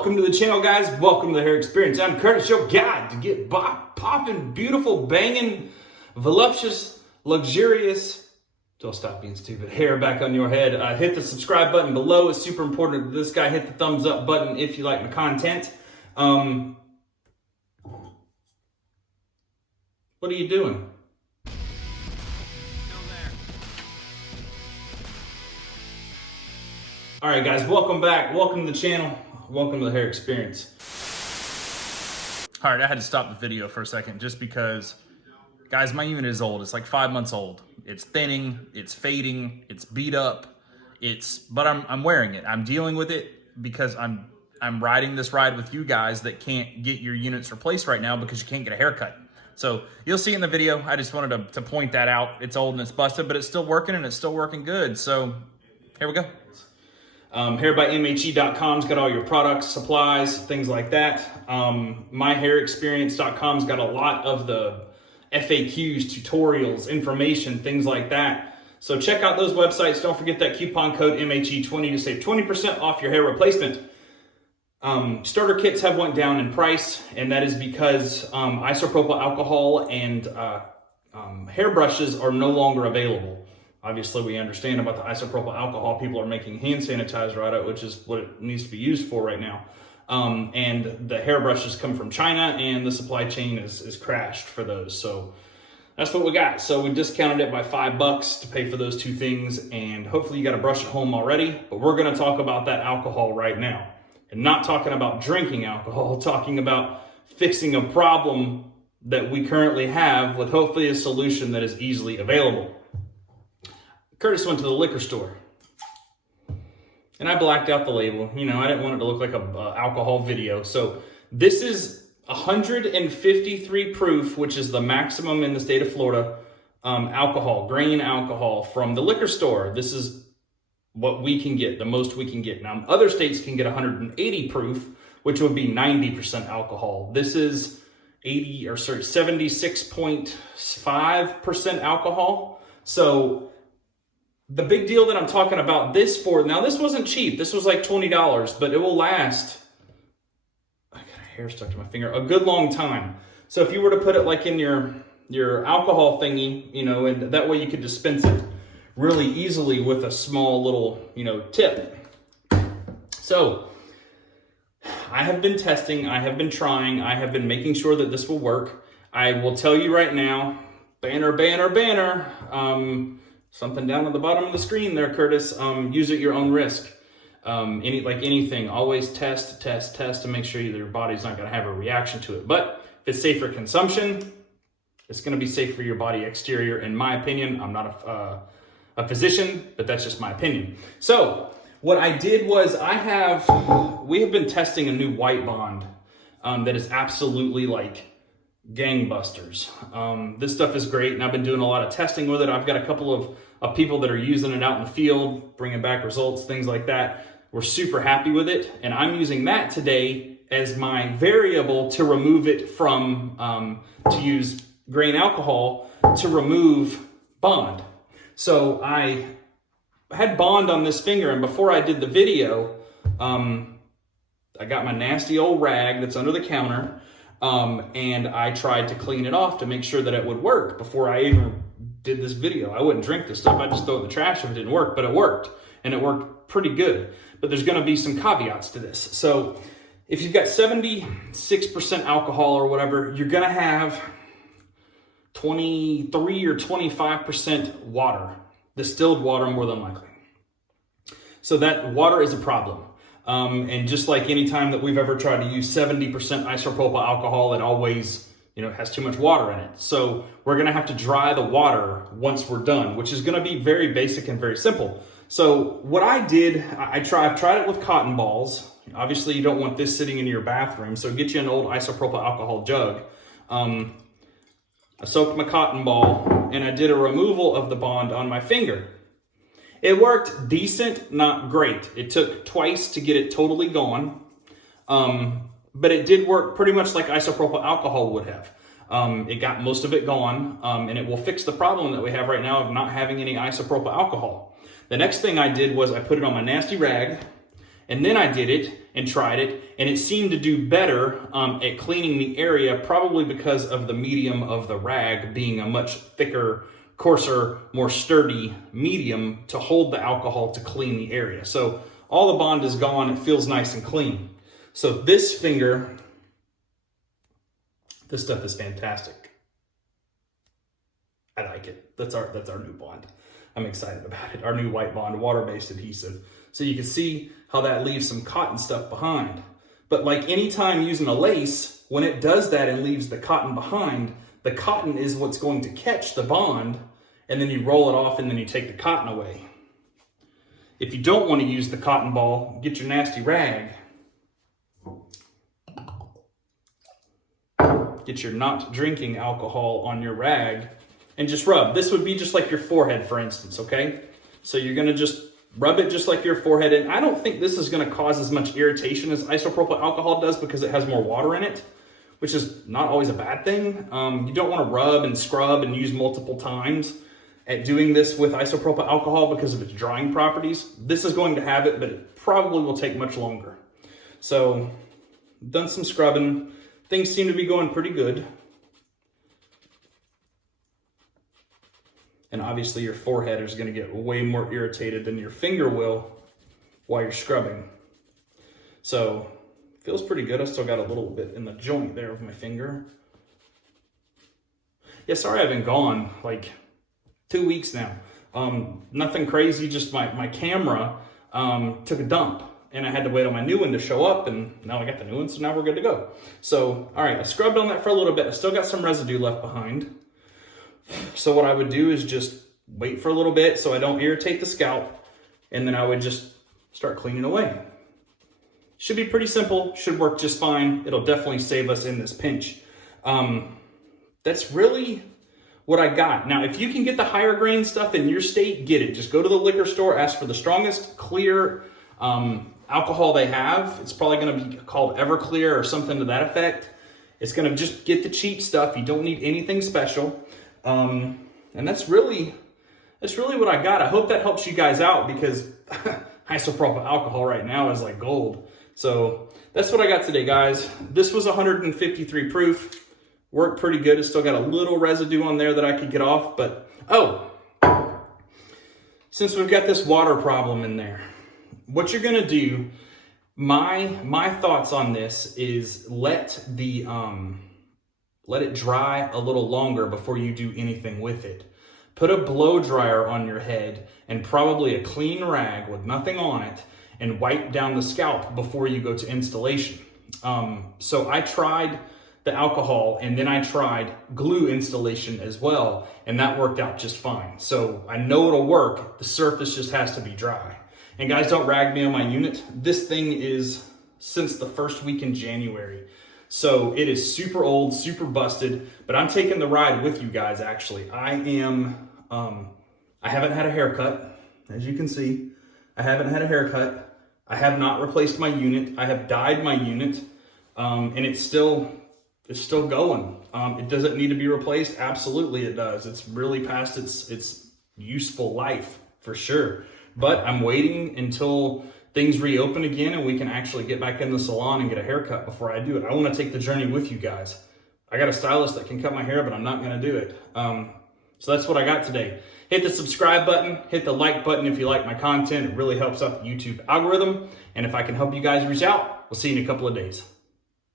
Welcome to the channel, guys. Welcome to the hair experience. I'm Curtis, your guide to get popping, beautiful, banging, voluptuous, luxurious, don't stop being stupid, hair back on your head. Hit the subscribe button below. It's super important that this guy hit the thumbs up button if you like my content. What are you doing? All right, guys, welcome back. Welcome to the channel. Welcome to the hair experience. All right, I had to stop the video for a second just because, guys, my unit is old. It's like 5 months old. It's thinning, it's fading, it's beat up. But I'm wearing it. I'm dealing with it because I'm riding this ride with you guys that can't get your units replaced right now because you can't get a haircut. So you'll see in the video. I just wanted to point that out. It's old and it's busted, but it's still working and it's still working good. So here we go. Hairbymhe.com's got all your products, supplies, things like that. myhairexperience.com's got a lot of the FAQs, tutorials, information, things like that. So check out those websites. Don't forget that coupon code MHE20 to save 20% off your hair replacement. Starter kits have went down in price, and that is because isopropyl alcohol and hairbrushes are no longer available. Obviously, we understand about the isopropyl alcohol. People are making hand sanitizer out of it, which is what it needs to be used for right now. And the hairbrushes come from China, and the supply chain is crashed for those. So that's what we got. So we discounted it by $5 to pay for those two things, and hopefully you got a brush at home already. But we're going to talk about that alcohol right now, and not talking about drinking alcohol, talking about fixing a problem that we currently have with hopefully a solution that is easily available. Curtis went to the liquor store, and I blacked out the label. You know, I didn't want it to look like a alcohol video. So this is 153 proof, which is the maximum in the state of Florida, alcohol, grain alcohol from the liquor store. This is what we can get, the most we can get. Now, other states can get 180 proof, which would be 90% alcohol. This is 76.5% alcohol. So the big deal that I'm talking about this for, now this wasn't cheap. This was like $20, but it will last, I got a hair stuck to my finger, a good long time. So if you were to put it like in your alcohol thingy, you know, and that way you could dispense it really easily with a small little, you know, tip. So I have been testing, I have been trying, I have been making sure that this will work. I will tell you right now, banner, something down at the bottom of the screen there, Curtis. Use at your own risk. Like anything, always test to make sure that your body's not going to have a reaction to it. But if it's safe for consumption, it's going to be safe for your body exterior, in my opinion. I'm not a physician, but that's just my opinion. So what I did was we have been testing a new white bond that is absolutely like gangbusters. This stuff is great, and I've been doing a lot of testing with it. I've got a couple of people that are using it out in the field, bringing back results, things like that. We're super happy with it, and I'm using that today as my variable to remove it from, to use grain alcohol to remove bond. So I had bond on this finger, and before I did the video, I got my nasty old rag that's under the counter, and I tried to clean it off to make sure that it would work before I even did this video. I wouldn't drink this stuff. I'd just throw it in the trash if it didn't work, but it worked, and it worked pretty good. But there's going to be some caveats to this. So if you've got 76% alcohol or whatever, you're going to have 23 or 25% water, distilled water more than likely. So that water is a problem. And just like any time that we've ever tried to use 70% isopropyl alcohol, it always, you know, has too much water in it. So we're going to have to dry the water once we're done, which is going to be very basic and very simple. So what I did, I've tried it with cotton balls. Obviously, you don't want this sitting in your bathroom, so get you an old isopropyl alcohol jug. I soaked my cotton ball, and I did a removal of the bond on my finger. It worked decent, not great. It took twice to get it totally gone, but it did work pretty much like isopropyl alcohol would have. It got most of it gone, and it will fix the problem that we have right now of not having any isopropyl alcohol. The next thing I did was I put it on my nasty rag, And then I did it and tried it, and it seemed to do better at cleaning the area, probably because of the medium of the rag being a much thicker, coarser, more sturdy medium to hold the alcohol to clean the area. So all the bond is gone. It feels nice and clean. So this finger, this stuff is fantastic. I like it. That's our new bond. I'm excited about it. Our new white bond water-based adhesive. So you can see how that leaves some cotton stuff behind. But like anytime using a lace, when it does that and leaves the cotton behind, the cotton is what's going to catch the bond, and then you roll it off and then you take the cotton away. If you don't want to use the cotton ball, get your nasty rag. Get your not drinking alcohol on your rag and just rub. This would be just like your forehead, for instance, okay? So you're gonna just rub it just like your forehead. And I don't think this is gonna cause as much irritation as isopropyl alcohol does because it has more water in it, which is not always a bad thing. You don't wanna rub and scrub and use multiple times at doing this with isopropyl alcohol because of its drying properties. This is going to have it, but it probably will take much longer. So, done some scrubbing. Things seem to be going pretty good. And obviously your forehead is gonna get way more irritated than your finger will while you're scrubbing. So, feels pretty good. I still got a little bit in the joint there of my finger. Yeah, sorry I've been gone like 2 weeks now. Nothing crazy, just my camera took a dump and I had to wait on my new one to show up, and now I got the new one, so now we're good to go. So, all right, I scrubbed on that for a little bit. I still got some residue left behind. So what I would do is just wait for a little bit so I don't irritate the scalp, and then I would just start cleaning away. Should be pretty simple, should work just fine. It'll definitely save us in this pinch. That's really what I got. Now, if you can get the higher grain stuff in your state, get it. Just go to the liquor store, ask for the strongest clear alcohol they have. It's probably gonna be called Everclear or something to that effect. It's gonna just get the cheap stuff. You don't need anything special. And that's really what I got. I hope that helps you guys out because isopropyl alcohol right now is like gold. So that's what I got today, guys. This was 153 proof. Worked pretty good. It's still got a little residue on there that I could get off, but since we've got this water problem in there, what you're gonna do, my thoughts on this is let it dry a little longer before you do anything with it. Put a blow dryer on your head and probably a clean rag with nothing on it and wipe down the scalp before you go to installation. So I tried the alcohol and then I tried glue installation as well, and that worked out just fine. So I know it'll work. The surface just has to be dry. And guys, don't rag me on my unit. This thing is since the first week in January. So it is super old, super busted, but I'm taking the ride with you guys, actually. I haven't had a haircut, as you can see. I haven't had a haircut. I have not replaced my unit. I have dyed my unit, and it's still going. It doesn't need to be replaced. Absolutely it does. It's really past its useful life, for sure. But I'm waiting until things reopen again and we can actually get back in the salon and get a haircut before I do it. I want to take the journey with you guys. I got a stylist that can cut my hair, but I'm not going to do it. So that's what I got today. Hit the subscribe button, hit the like button if you like my content. It really helps out the YouTube algorithm. And if I can help you guys reach out, we'll see you in a couple of days.